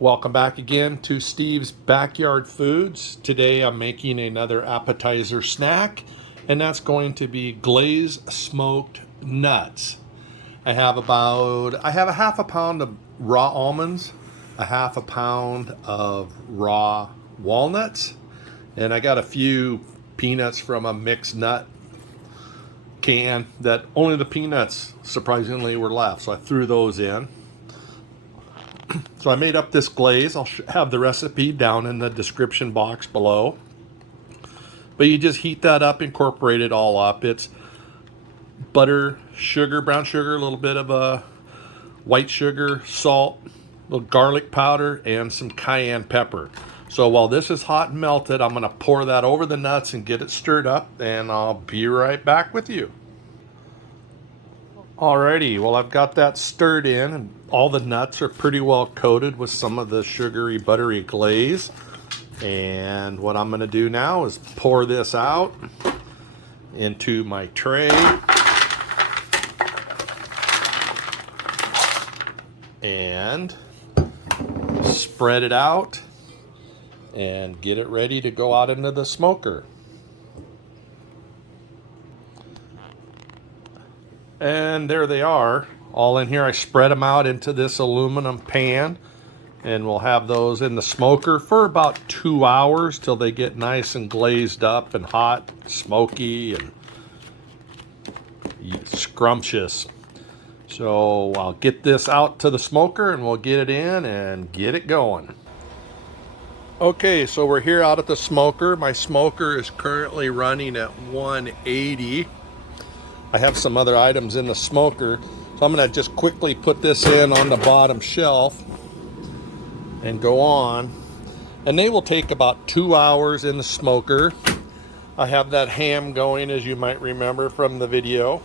Welcome back again to Steve's Backyard Foods. Today I'm making another appetizer snack, and that's going to be glazed smoked nuts. I have a half a pound of raw almonds, a half a pound of raw walnuts, and I got a few peanuts from a mixed nut can that only the peanuts surprisingly were left, so I threw those in. So I made up this glaze. I'll have the recipe down in the description box below. But you just heat that up, incorporate it all up. It's butter, sugar, brown sugar, a little bit of white sugar, salt, a little garlic powder, and some cayenne pepper. So while this is hot and melted, I'm going to pour that over the nuts and get it stirred up, and I'll be right back with you. Alrighty, well, I've got that stirred in, and all the nuts are pretty well coated with some of the sugary, buttery glaze. And what I'm going to do now is pour this out into my tray. And spread it out and get it ready to go out into the smoker. And there they are, all in here. I spread them out into this aluminum pan, and we'll have those in the smoker for about 2 hours till they get nice and glazed up and hot, smoky, and scrumptious. So I'll get this out to the smoker and we'll get it in and get it going. Okay, so we're here out at the smoker. My smoker is currently running at 180. I have some other items in the smoker, so I'm going to just quickly put this in on the bottom shelf and go on. And they will take about 2 hours in the smoker. I have that ham going, as you might remember from the video,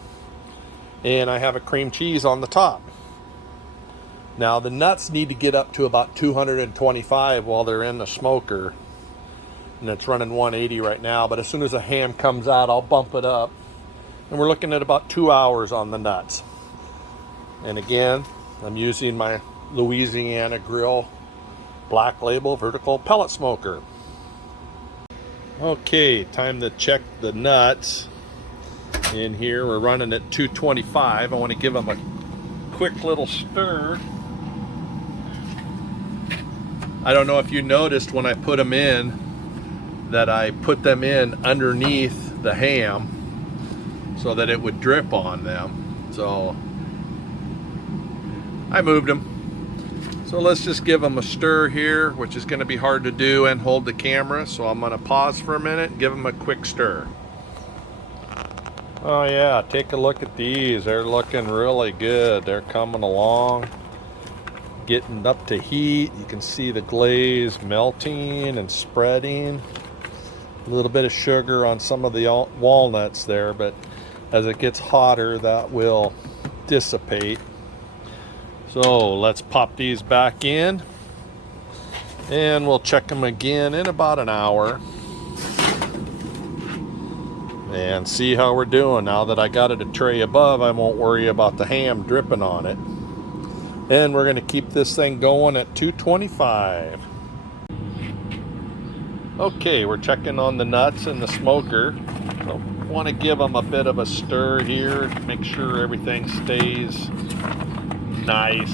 and I have a cream cheese on the top. Now the nuts need to get up to about 225 while they're in the smoker, and it's running 180 right now, but as soon as the ham comes out, I'll bump it up. And we're looking at about 2 hours on the nuts. And again, I'm using my Louisiana Grill Black Label vertical pellet smoker. Okay, time to check the nuts. In here, we're running at 225. I want to give them a quick little stir. I don't know if you noticed when I put them in that I put them in underneath the ham so that it would drip on them. So I moved them. So let's just give them a stir here, which is going to be hard to do and hold the camera. So I'm going to pause for a minute and give them a quick stir. Oh yeah, take a look at these. They're looking really good. They're coming along, getting up to heat. You can see the glaze melting and spreading. A little bit of sugar on some of the walnuts there, but as it gets hotter, that will dissipate. So let's pop these back in, and we'll check them again in about an hour and see how we're doing. Now that I got it a tray above, I won't worry about the ham dripping on it. And we're going to keep this thing going at 225. Okay, we're checking on the nuts in the smoker. So want to give them a bit of a stir here, make sure everything stays nice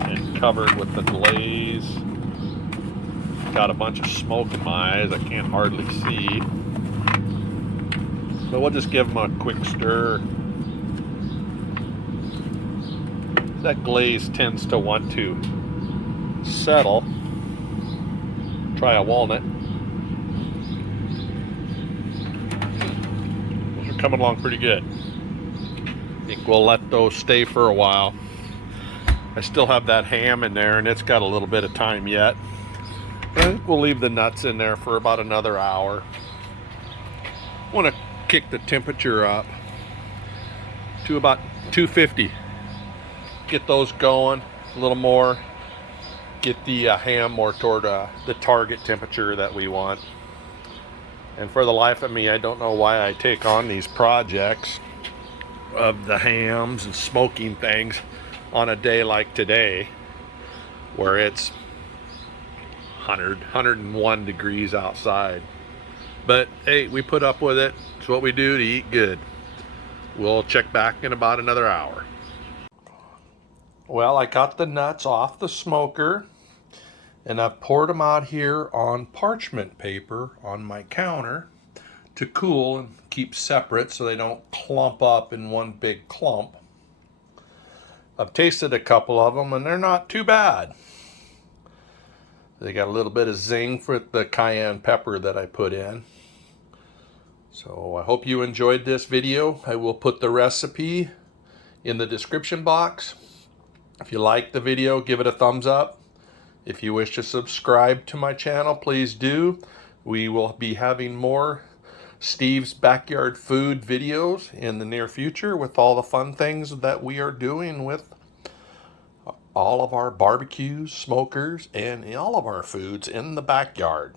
and covered with the glaze. Got a bunch of smoke in my eyes, I can't hardly see. So we'll just give them a quick stir. That glaze tends to want to settle. Try a walnut. Coming along pretty good. I think we'll let those stay for a while. I still have that ham in there, and it's got a little bit of time yet. I think we'll leave the nuts in there for about another hour. I want to kick the temperature up to about 250. Get those going a little more. Get the ham more toward the target temperature that we want. And for the life of me, I don't know why I take on these projects of the hams and smoking things on a day like today, where it's 101 degrees outside. But hey, we put up with it. It's what we do to eat good. We'll check back in about another hour. Well, I got the nuts off the smoker and I've poured them out here on parchment paper on my counter to cool and keep separate so they don't clump up in one big clump. I've tasted a couple of them and they're not too bad. They got a little bit of zing for the cayenne pepper that I put in. So I hope you enjoyed this video. I will put the recipe in the description box. If you like the video, give it a thumbs up. If you wish to subscribe to my channel, please do. We will be having more Steve's Backyard Food videos in the near future with all the fun things that we are doing with all of our barbecues, smokers, and all of our foods in the backyard.